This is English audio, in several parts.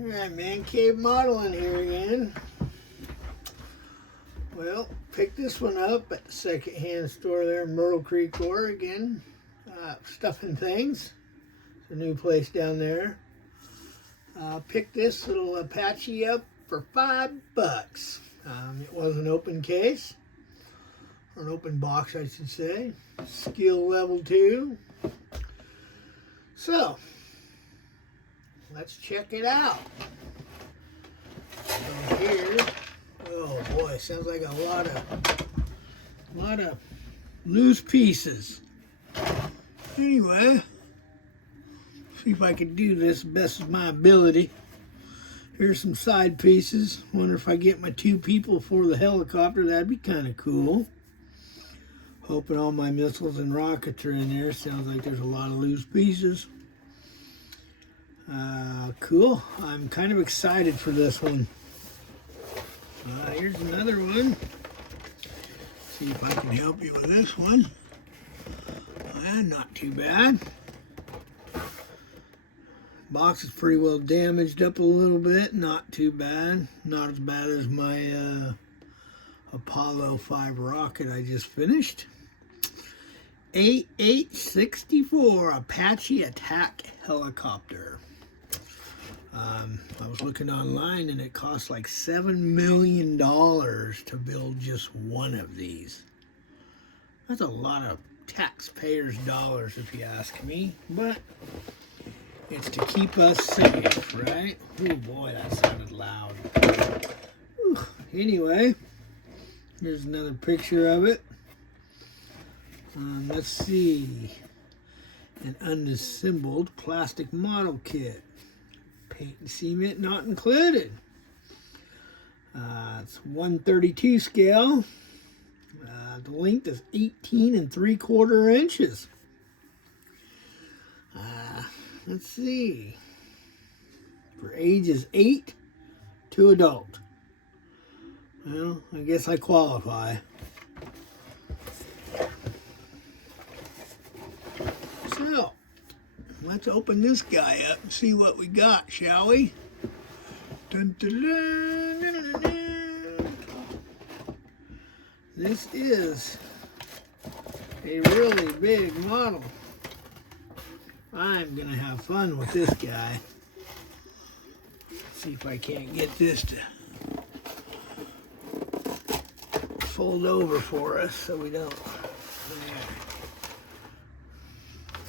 Alright, Man Cave Modeling here again. Well, picked this one up at the second-hand store there in Myrtle Creek, Oregon. Stuffing Things. It's a new place down there. Picked this little Apache up for $5. It was an open case. Or an open box, I should say. Skill level 2. So, let's check it out. So here, oh boy, sounds like a lot of loose pieces. Anyway, see if I can do this best of my ability. Here's some side pieces. Wonder if I get my 2 people for the helicopter. That'd be kind of cool. Hoping all my missiles and rockets are in there. Sounds like there's a lot of loose pieces. Cool. I'm kind of excited for this one. Here's another one. See if I can help you with this one. Not too bad. Box is pretty well damaged up a little bit. Not too bad. Not as bad as my Apollo 5 rocket I just finished. 8864 Apache attack helicopter. I was looking online and it costs like $7 million to build just one of these. That's a lot of taxpayers' dollars if you ask me, but it's to keep us safe, right? Oh boy, that sounded loud. Whew. Anyway, here's another picture of it. Let's see. An unassembled plastic model kit. Paint and cement not included. It's 132 scale. The length is 18 3/4 inches. Let's see. For ages 8 to adult. Well, I guess I qualify. So, let's open this guy up and see what we got, shall we? Dun, dun, dun, dun, dun, dun. This is a really big model. I'm going to have fun with this guy. See if I can't get this to fold over for us so we don't.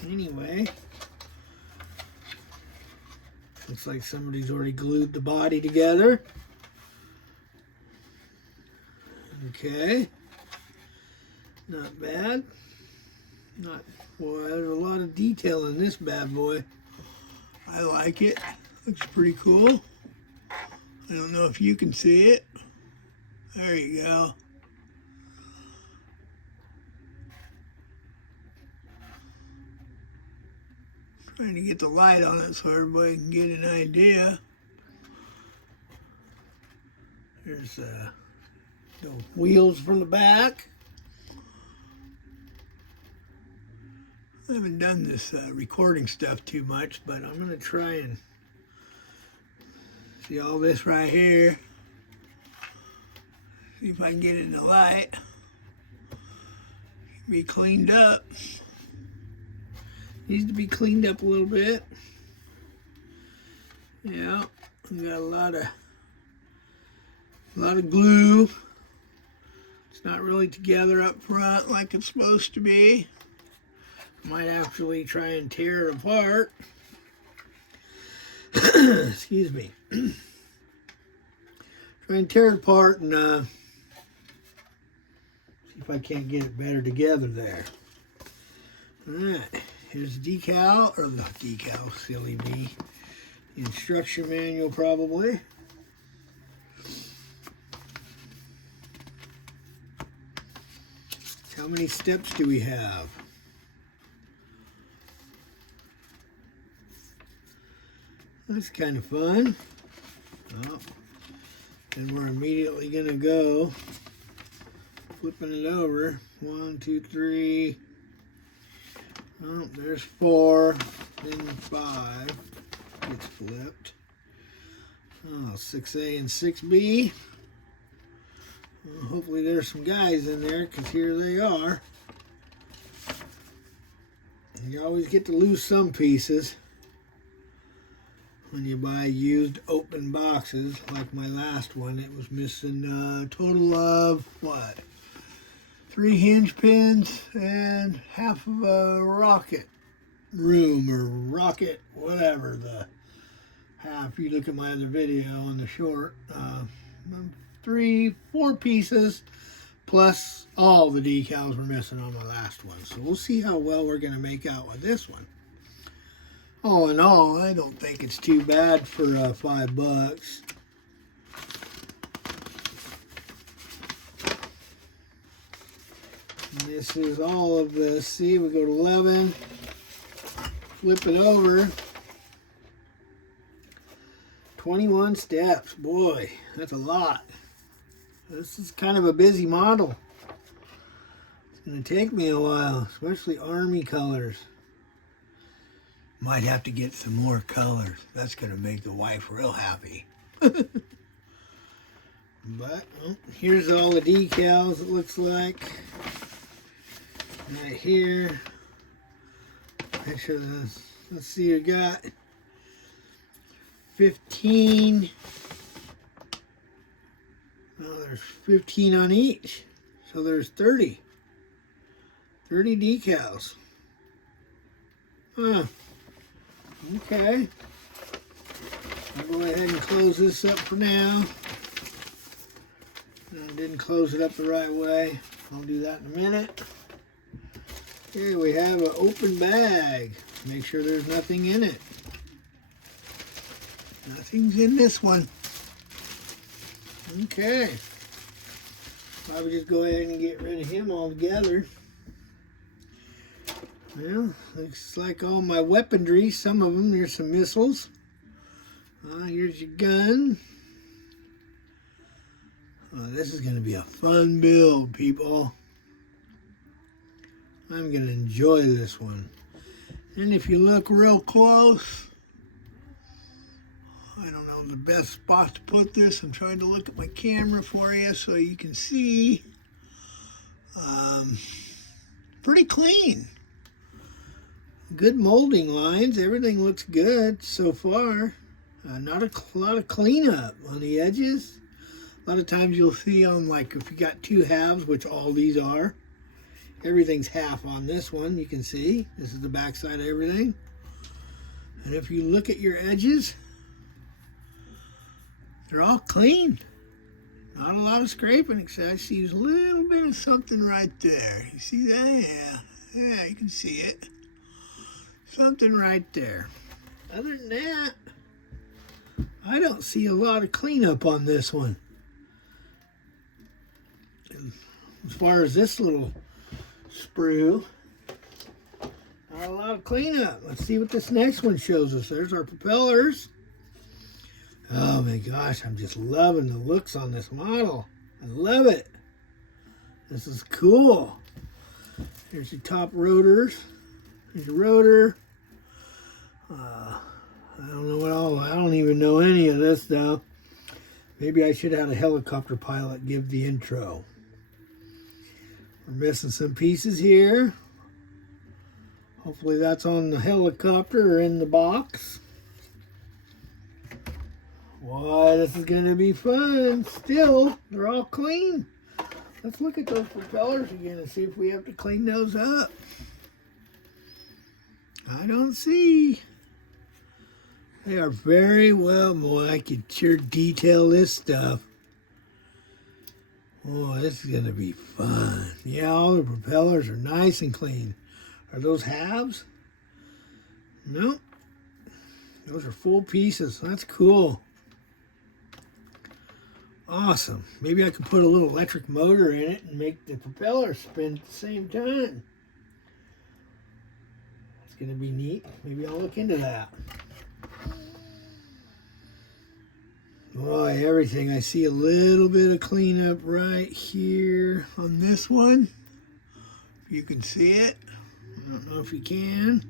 Anyway, looks like somebody's already glued the body together. Okay, not bad. Not, boy, there's a lot of detail in this bad boy. I like it. Looks pretty cool. I don't know if you can see it. There you go. Trying to get the light on it so everybody can get an idea. There's the wheels from the back. I haven't done this recording stuff too much, but I'm going to try and see all this right here. See if I can get it in the light. Be cleaned up. Needs to be cleaned up a little bit. Yeah, we got a lot of glue. It's not really together up front like it's supposed to be. Might actually try and tear it apart. Excuse me. Try and tear it apart and see if I can't get it better together there. Alright, here's the decal, or the decal, silly me. The instruction manual probably. How many steps do we have? That's kind of fun. Oh, and we're immediately going to go flipping it over. 1, 2, 3. Oh, there's 4. Then 5 gets flipped. Oh, 6A and 6B. Well, hopefully there's some guys in there, because here they are. You always get to lose some pieces when you buy used open boxes, like my last one. It was missing a total of, what, 3 hinge pins and half of a rocket room, or rocket, whatever the half. You look at my other video on the short, 4 pieces, plus all the decals were missing on my last one. So we'll see how well we're going to make out with this one. All in all, I don't think it's too bad for $5. And this is all of the, see, we go to 11, flip it over, 21 steps. Boy, that's a lot. This is kind of a busy model. It's going to take me a while, especially Army colors. Might have to get some more colors. That's going to make the wife real happy. But well, here's all the decals, it looks like. Right here. Picture this. Let's see, we got 15. Well, there's 15 on each. So there's 30. 30 decals. Huh. Okay. I'll go ahead and close this up for now. I didn't close it up the right way. I'll do that in a minute. Here we have an open bag. Make sure there's nothing in it. Nothing's in this one. Okay. Probably just go ahead and get rid of him altogether. Well, looks like all my weaponry. Some of them, there's some missiles. Here's your gun. Oh, this is going to be a fun build, people. I'm going to enjoy this one. And if you look real close, I don't know the best spot to put this. I'm trying to look at my camera for you so you can see. Pretty clean. Good molding lines. Everything looks good so far. Not a lot of cleanup on the edges. A lot of times you'll see on, like, if you got 2 halves, which all these are, everything's half on this one. You can see this is the back side of everything. And if you look at your edges, they're all clean. Not a lot of scraping, except I see a little bit of something right there. You see that? Yeah, you can see it. Something right there. Other than that, I don't see a lot of cleanup on this one. As far as this little sprue, not a lot of cleanup. Let's see what this next one shows us. There's our propellers. Oh my gosh, I'm just loving the looks on this model. I love it. This is cool. Here's your top rotors. Here's your rotor. I don't know what all, I don't even know any of this stuff. Maybe I should have had a helicopter pilot give the intro. We're missing some pieces here. Hopefully that's on the helicopter or in the box. Boy, this is going to be fun. Still, they're all clean. Let's look at those propellers again and see if we have to clean those up. I don't see. They are very well, boy, I could sure detail this stuff. Oh, this is going to be fun. Yeah, all the propellers are nice and clean. Are those halves? Nope. Those are full pieces. That's cool. Awesome. Maybe I could put a little electric motor in it and make the propeller spin at the same time. It's going to be neat. Maybe I'll look into that. Boy, everything. I see a little bit of cleanup right here on this one. If you can see it. I don't know if you can.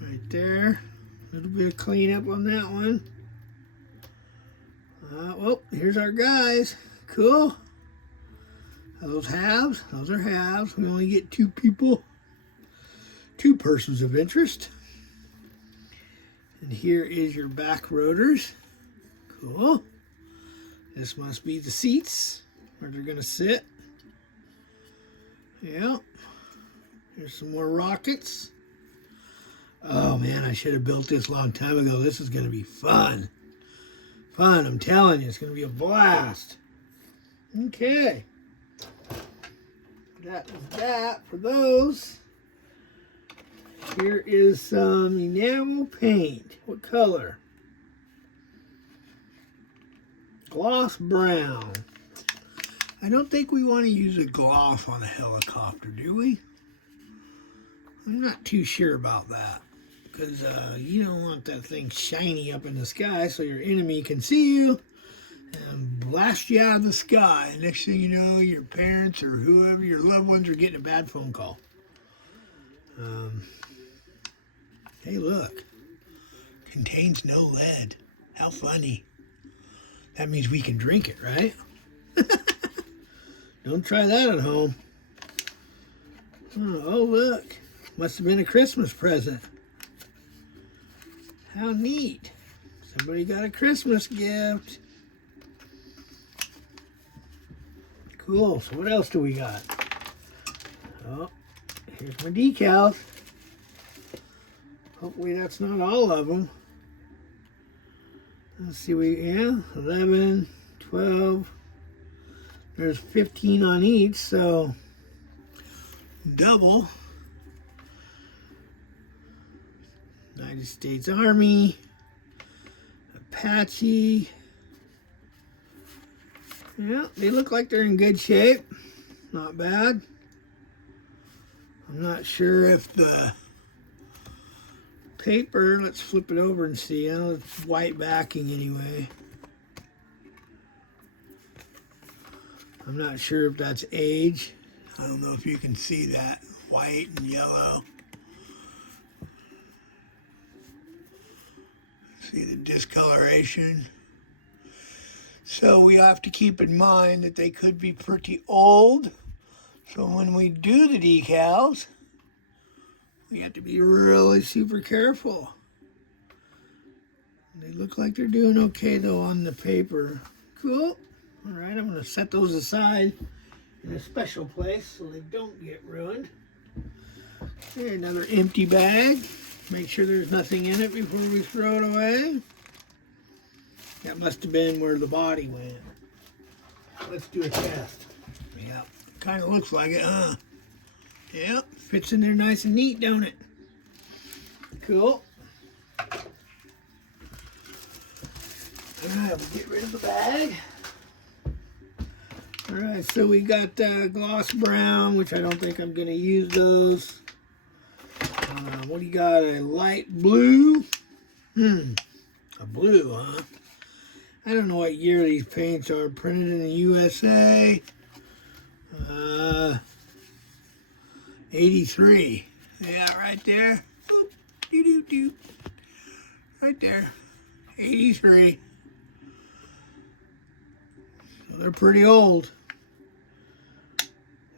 Right there. A little bit of cleanup on that one. Well, here's our guys. Cool. Are those halves? Those are halves. We only get two people. Two persons of interest. And here is your back rotors. Cool. This must be the seats where they're going to sit. Yeah. Here's some more rockets. Oh man, I should have built this a long time ago. This is going to be fun. Fun, I'm telling you. It's going to be a blast. Okay. That is that for those. Here is some enamel paint. What color? Gloss brown. I don't think we want to use a gloss on a helicopter, do we? I'm not too sure about that. Because you don't want that thing shiny up in the sky so your enemy can see you and blast you out of the sky. Next thing you know, your parents or whoever, your loved ones, are getting a bad phone call. Hey, look. Contains no lead. How funny. That means we can drink it, right? Don't try that at home. Oh, look. Must have been a Christmas present. How neat. Somebody got a Christmas gift. Cool. So what else do we got? Oh, here's my decals. Hopefully that's not all of them. Let's see, 11, 12. There's 15 on each, so double. United States Army, Apache. Yeah, they look like they're in good shape. Not bad. I'm not sure if the paper, let's flip it over and see. It's white backing anyway. I'm not sure if that's age. I don't know if you can see that. White and yellow. See the discoloration. So we have to keep in mind that they could be pretty old. So when we do the decals, we have to be really super careful. They look like they're doing okay though on the paper. Cool. All right, I'm going to set those aside in a special place so they don't get ruined. Okay, another empty bag. Make sure there's nothing in it before we throw it away. That must have been where the body went. Let's do a test. Yeah, kind of looks like it, huh? Yep, fits in there nice and neat, don't it? Cool. All right, we'll get rid of the bag. All right, so we got gloss brown, which I don't think I'm going to use those. What do you got? A light blue? A blue, huh? I don't know what year these paints are. Printed in the USA. 83. Yeah, right there. Boop, doo-doo-doo. Right there. 83. So they're pretty old.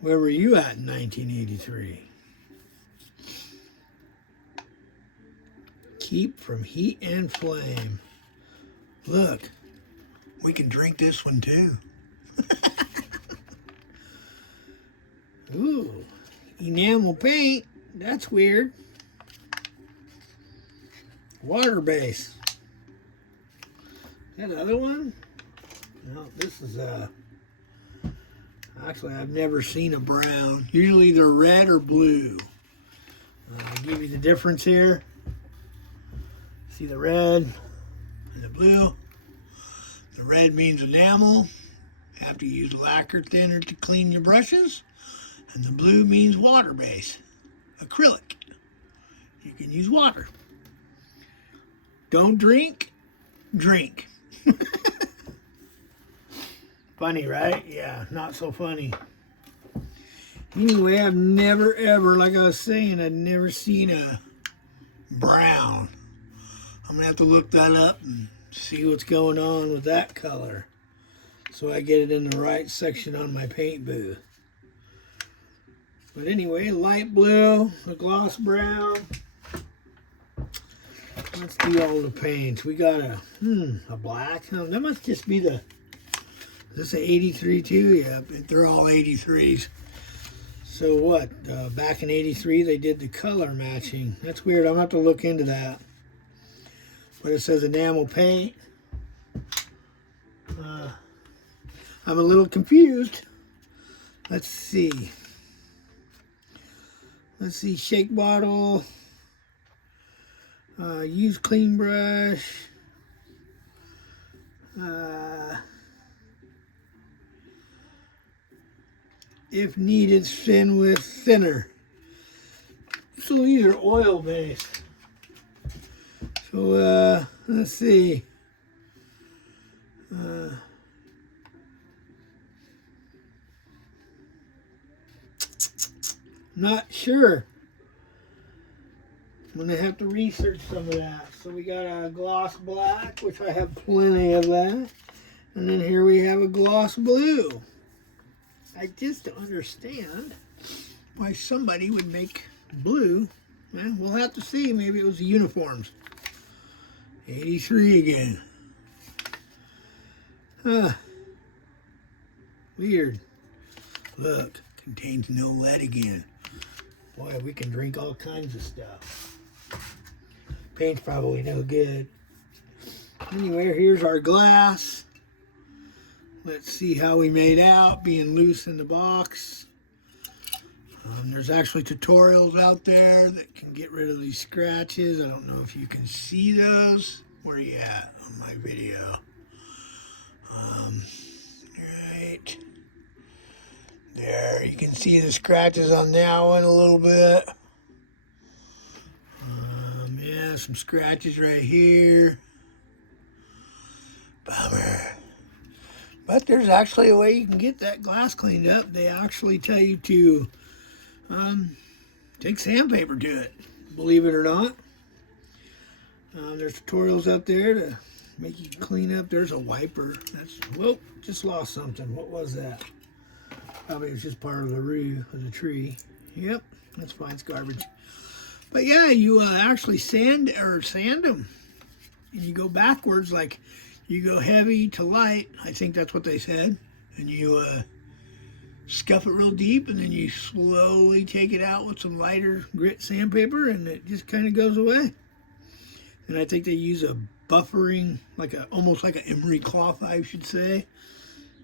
Where were you at in 1983? Keep from heat and flame. Look, we can drink this one too. Ooh, enamel paint. That's weird. Water base. Is that the other one? No, this is actually, I've never seen a brown. Usually they're red or blue. I'll give you the difference here. See the red and the blue. The red means enamel. You have to use lacquer thinner to clean your brushes. And the blue means water base, acrylic. You can use water. Don't drink, drink. Funny, right? Yeah, not so funny. Anyway, I've never ever, like I was saying, I've never seen a brown. I'm gonna have to look that up and See what's going on with that color, so I get it in the right section on my paint booth. But anyway, light blue, a gloss brown. Let's do all the paints. We got a black. That must just be the, is this an 83 too? Yeah, they're all 83s. So what, back in 83 they did the color matching. That's weird, I'm gonna have to look into that. But it says enamel paint. I'm a little confused. Let's see. Shake bottle. Use clean brush. If needed, thin with thinner. So these are oil based. So let's see. Not sure. I'm gonna have to research some of that. So we got a gloss black, which I have plenty of that. And then here we have a gloss blue. I just don't understand why somebody would make blue. Well, we'll have to see. Maybe it was the uniforms. 83 again. Weird. Look, contains no lead again. Boy, we can drink all kinds of stuff. Paint's probably no good. Anyway, here's our glass. Let's see how we made out, being loose in the box. There's actually tutorials out there that can get rid of these scratches. I don't know if you can see those. Where are you at on my video? Right there, you can see the scratches on that one a little bit. Yeah, some scratches right here. Bummer. But there's actually a way you can get that glass cleaned up. They actually tell you to take sandpaper to it, believe it or not. There's tutorials out there to make you clean up. There's a wiper. Whoa, just lost something. What was that? Probably it's just part of the root of the tree. Yep, that's fine, it's garbage. But yeah, you actually sand them. And you go backwards, like you go heavy to light. I think that's what they said. And you scuff it real deep, and then you slowly take it out with some lighter grit sandpaper, and it just kind of goes away. And I think they use a buffering, almost like an emery cloth, I should say,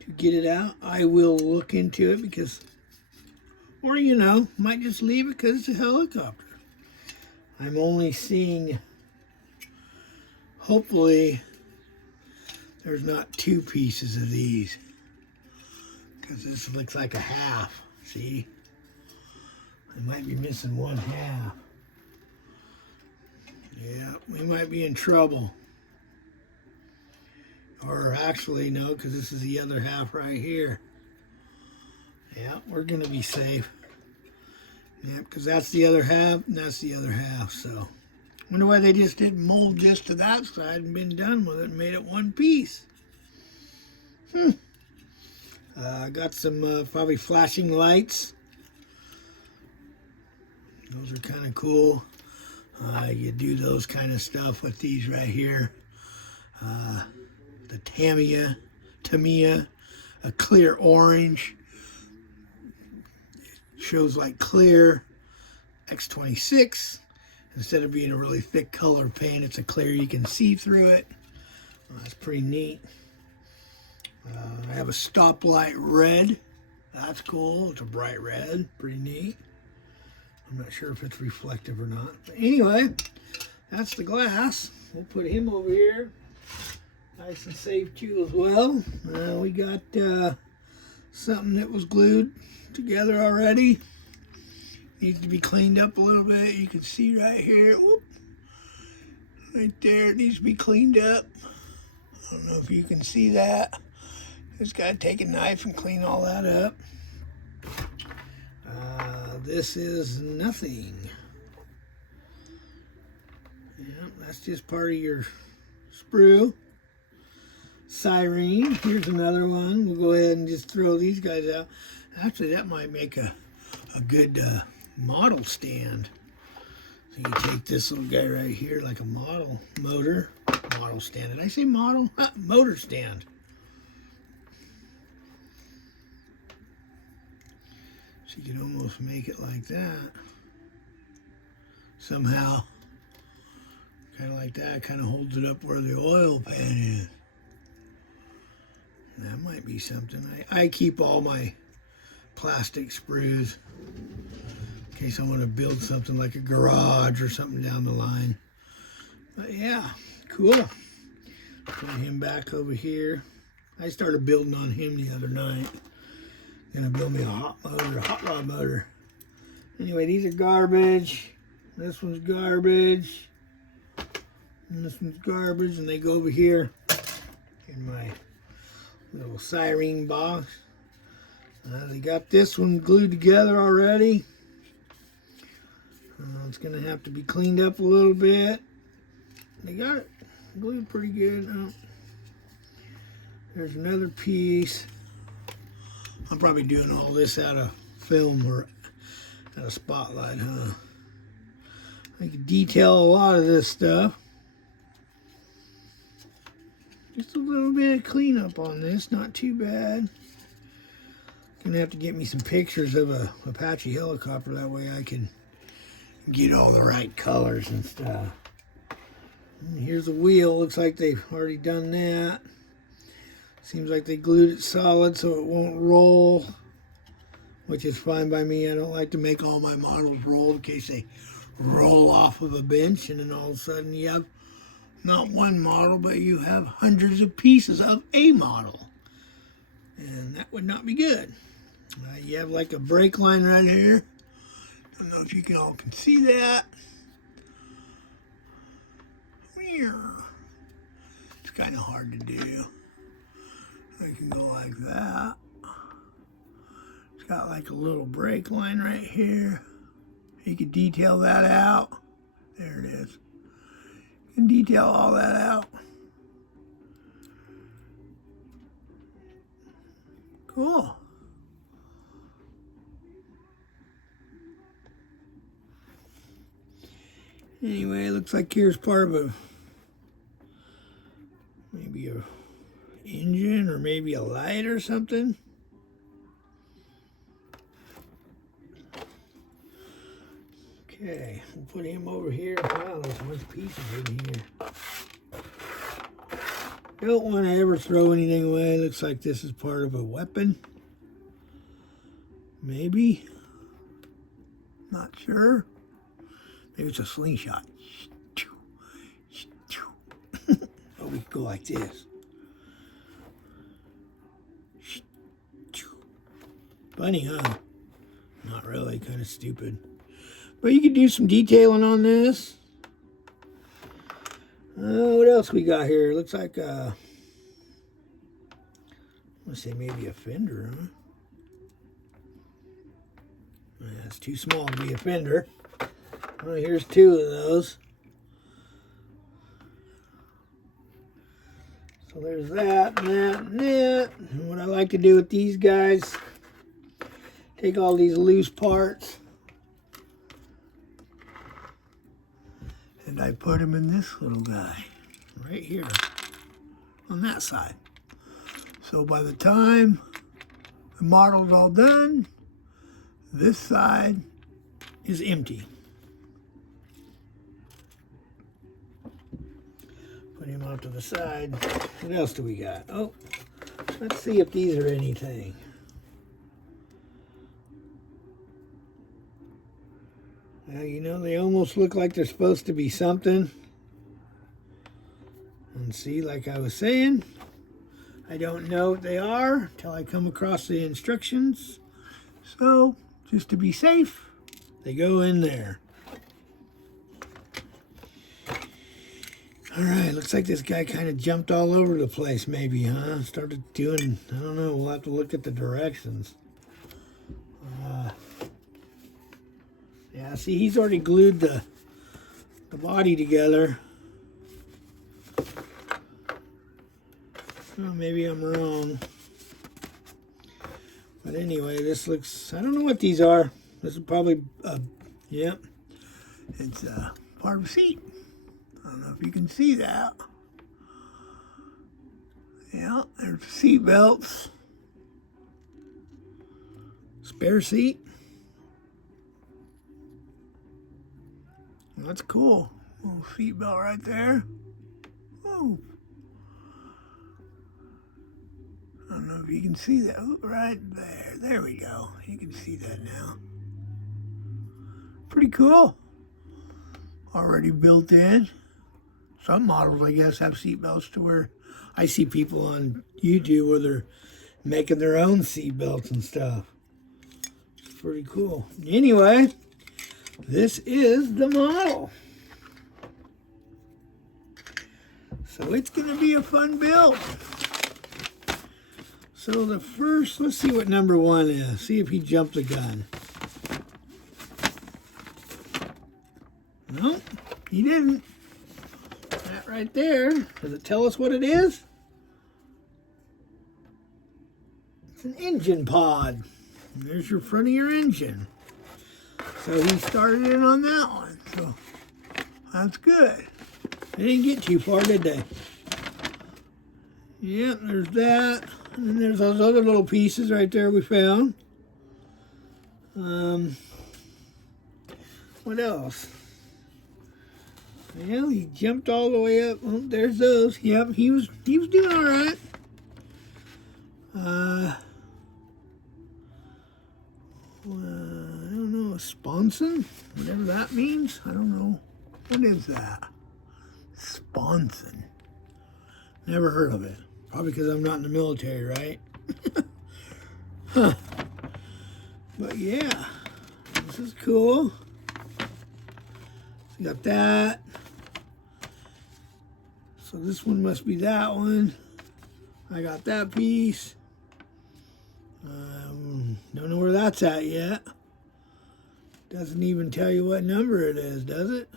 to get it out. I will look into it because, or might just leave it because it's a helicopter. I'm only seeing, hopefully, there's not two pieces of these, because this looks like a half, see? I might be missing one half. Yeah, we might be in trouble. Or actually, no, because this is the other half right here. Yeah, we're going to be safe. Yeah, because that's the other half, and that's the other half, so. Wonder why they just didn't mold just to that side and been done with it and made it one piece. I got some probably flashing lights. Those are kind of cool. You do those kind of stuff with these right here. The Tamiya, a clear orange. Shows like clear X26. Instead of being a really thick color paint, it's a clear, you can see through it. That's pretty neat. I have a stoplight red. That's cool. It's a bright red. Pretty neat. I'm not sure if it's reflective or not. But anyway, that's the glass. We'll put him over here. Nice and safe too as well. We got something that was glued together already. Needs to be cleaned up a little bit. You can see right here. Whoop. Right there. It needs to be cleaned up. I don't know if you can see that. Just got to take a knife and clean all that up. This is nothing. Yeah, that's just part of your sprue. Siren. Here's another one. We'll go ahead and just throw these guys out. Actually, that might make a good model stand. So you take this little guy right here, like a model stand. Did I say model? Motor stand. So you can almost make it like that. Somehow, kind of like that, kind of holds it up where the oil pan is. That might be something. I keep all my plastic sprues in case I want to build something like a garage or something down the line. But yeah, cool. Put him back over here. I started building on him the other night. Gonna build me a hot rod motor. Anyway, these are garbage. This one's garbage. And this one's garbage. And they go over here in my little Siren box. They got this one glued together already. It's gonna have to be cleaned up a little bit. They got it glued pretty good. There's another piece. I'm probably doing all this out of film or out of Spotlight, huh? I can detail a lot of this stuff. Just a little bit of cleanup on this, not too bad. Gonna have to get me some pictures of a Apache helicopter, that way I can get all the right colors and stuff. And here's the wheel. Looks like they've already done that. Seems like they glued it solid so it won't roll, which is fine by me. I don't like to make all my models roll in case they roll off of a bench and then all of a sudden you have not one model, but you have hundreds of pieces of a model. And that would not be good. You have like a brake line right here. I don't know if you all can see that. It's kind of hard to do. I can go like that. It's got like a little brake line right here. You can detail that out. There it is. You can detail all that out. Cool. Anyway, it looks like here's part of maybe a engine or maybe a light or something. Okay, we'll put him over here. Wow, there's a bunch of pieces in here. Don't want to ever throw anything away. Looks like this is part of a weapon. Maybe. Not sure. Maybe it's a slingshot. Oh, we could go like this. Funny, huh? Not really, kind of stupid. But you could do some detailing on this. What else we got here? Looks like, I want to say maybe a fender, huh? That's too small to be a fender. Well, here's two of those. So there's that and that and that. And what I like to do with these guys, take all these loose parts and I put them in this little guy right here on that side. So by the time the model's all done, this side is empty. Put him off to the side. What else do we got? Oh, let's see if these are anything. Well, you know, they almost look like they're supposed to be something. And see, like I was saying, I don't know what they are until I come across the instructions. So, just to be safe, they go in there. All right, looks like this guy kind of jumped all over the place maybe, huh? Started doing, I don't know, we'll have to look at the directions. Yeah, see, he's already glued the body together. Well, maybe I'm wrong. But anyway, this looks, I don't know what these are. This is probably, yep. It's part of a seat. I don't know if you can see that. Yeah, there's seat belts. Spare seat. That's cool. Little seat belt right there. Oh. I don't know if you can see that. Oh, right there. There we go. You can see that now. Pretty cool. Already built in. Some models, I guess, have seat belts to where I see people on YouTube where they're making their own seat belts and stuff. It's pretty cool. Anyway, this is the model. So it's going to be a fun build. So the first, let's see what number 1 is. See if he jumped the gun. No, he didn't. That right there. Does it tell us what it is? It's an engine pod. And there's your front of your engine. So he started in on that one. So that's good. They didn't get too far, did they? Yep, there's that. And then there's those other little pieces right there we found. What else? Well, he jumped all the way up. Oh, there's those. Yep, he was doing all right. I don't know, a sponson? Whatever that means. I don't know. What is that? Sponson. Never heard of it. Probably because I'm not in the military, right? Huh. But yeah, this is cool. So you got that. So this one must be that one. I got that piece. Don't know where that's at yet. Doesn't even tell you what number it is, does it?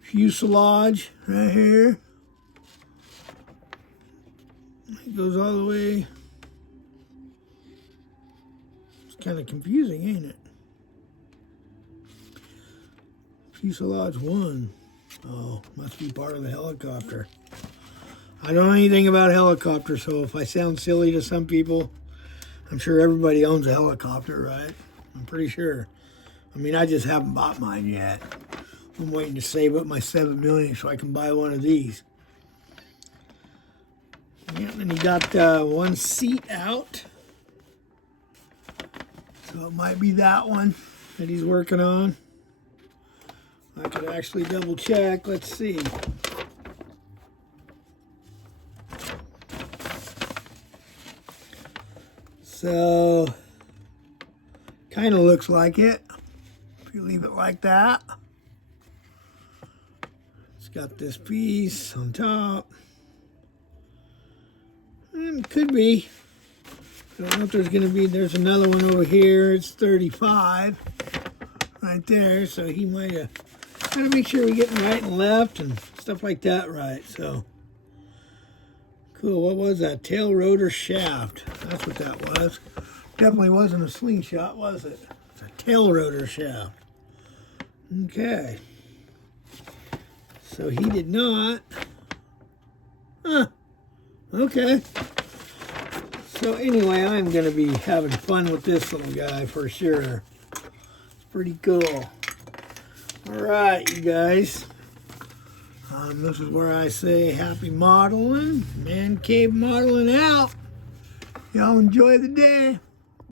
Fuselage right here. It goes all the way. It's kind of confusing, ain't it? Fuselage 1. Oh, must be part of the helicopter. I don't know anything about helicopters, so if I sound silly to some people, I'm sure everybody owns a helicopter, right? I'm pretty sure. I mean, I just haven't bought mine yet. I'm waiting to save up my $7 million so I can buy one of these. Yeah, and he got one seat out. So it might be that one that he's working on. I could actually double check. Let's see. So, kind of looks like it. If you leave it like that. It's got this piece on top. And could be. I don't know if there's going to be, there's another one over here. It's 35 right there. So he might have, got to make sure we're getting right and left and stuff like that right. So, cool. What was that? Tail rotor shaft. That's what that was. Definitely wasn't a slingshot, was it? It's a tail rotor shaft. Okay. So he did not. Huh. Okay. So anyway, I'm going to be having fun with this little guy for sure. It's pretty cool. All right, you guys. This is where I say happy modeling. Man Cave modeling out. Y'all enjoy the day.